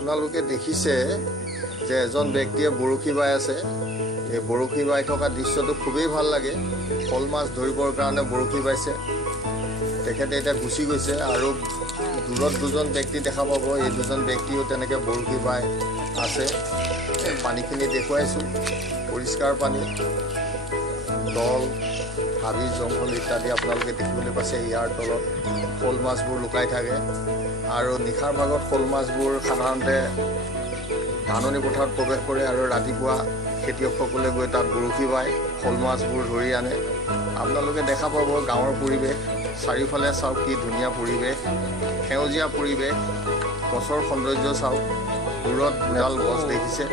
আপোনালোকে দেখিছে যে এজন ব্যক্তিয়ে বৰশী বাই আছে। এই বৰশী বাই থকা দৃশ্যটো খুবেই ভাল লাগে। শ'ল মাছ ধৰিবৰ কাৰণে বৰশী বাইছে। তেখেতে এতিয়া গুচি গৈছে আৰু দূৰত দুজন ব্যক্তি দেখা পাব। এই দুজন ব্যক্তিও তেনেকৈ বৰশী বাই আছে। পানীখিনি দেখুৱাইছোঁ, পৰিষ্কাৰ পানী, দল, হাবি জংঘল ইত্যাদি আপোনালোকে দেখিবলৈ পাইছে। ইয়াৰ তলত শ'ল মাছবোৰ লুকাই থাকে আৰু নিশাৰ ভাগত শ'ল মাছবোৰ সাধাৰণতে ধাননি পথাৰত প্ৰৱেশ কৰে আৰু ৰাতিপুৱা খেতিয়কসকলে গৈ তাত বৰশী বাই শ'ল মাছবোৰ ধৰি আনে। আপোনালোকে দেখা পাব গাঁৱৰ পৰিৱেশ, চাৰিওফালে চাওক কি ধুনীয়া পৰিৱেশ, সেউজীয়া পৰিৱেশ, গছৰ সৌন্দৰ্য চাওক। দূৰত এডাল গছ দেখিছে,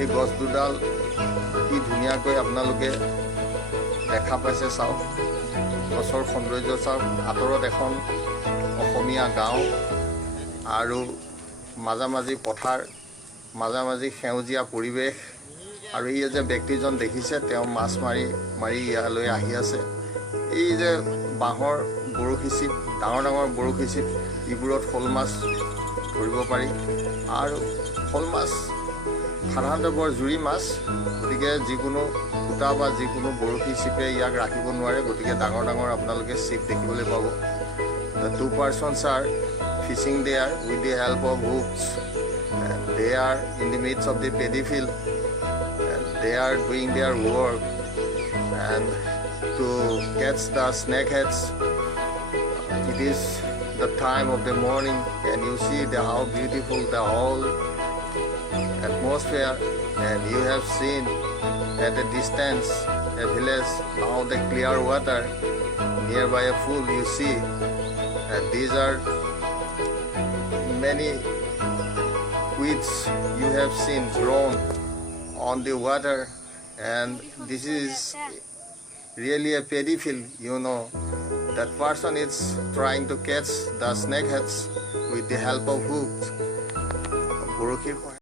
এই গছ দুডাল কি ধুনীয়াকৈ আপোনালোকে দেখা পাইছে চাওক। গছৰ সৌন্দৰ্য চাওক। আঁতৰত এখন অসমীয়া গাঁও আৰু মাজামাজি পথাৰ, মাজামাজি সেউজীয়া পৰিৱেশ। আৰু এই যে ব্যক্তিজন দেখিছে তেওঁ মাছ মাৰি ইয়ালৈ আহি আছে। এই যে বাঁহৰ বৰশী চিপ, ডাঙৰ ডাঙৰ বৰশী চিপ, এইবোৰত শ'ল মাছ ধৰিব পাৰি। আৰু শ'ল মাছ সাধাৰণতে বৰ জুৰি মাছ, গতিকে যিকোনো সূতা বা যিকোনো বৰশী চিপে ইয়াক ৰাখিব নোৱাৰে। গতিকে ডাঙৰ ডাঙৰ আপোনালোকে চিপ দেখিবলৈ পাব। The two persons are fishing there with the help of hooks. They are in the midst of the paddy field. They are doing their work and to catch the snakeheads. It is the time of the morning and you see how beautiful the whole atmosphere, and you have seen at a distance a village, now the clear water nearby a pool. You see and these are many weeds you have seen grown on the water, and this is really a paddy field. You know that person is trying to catch the snakeheads with the help of hooks.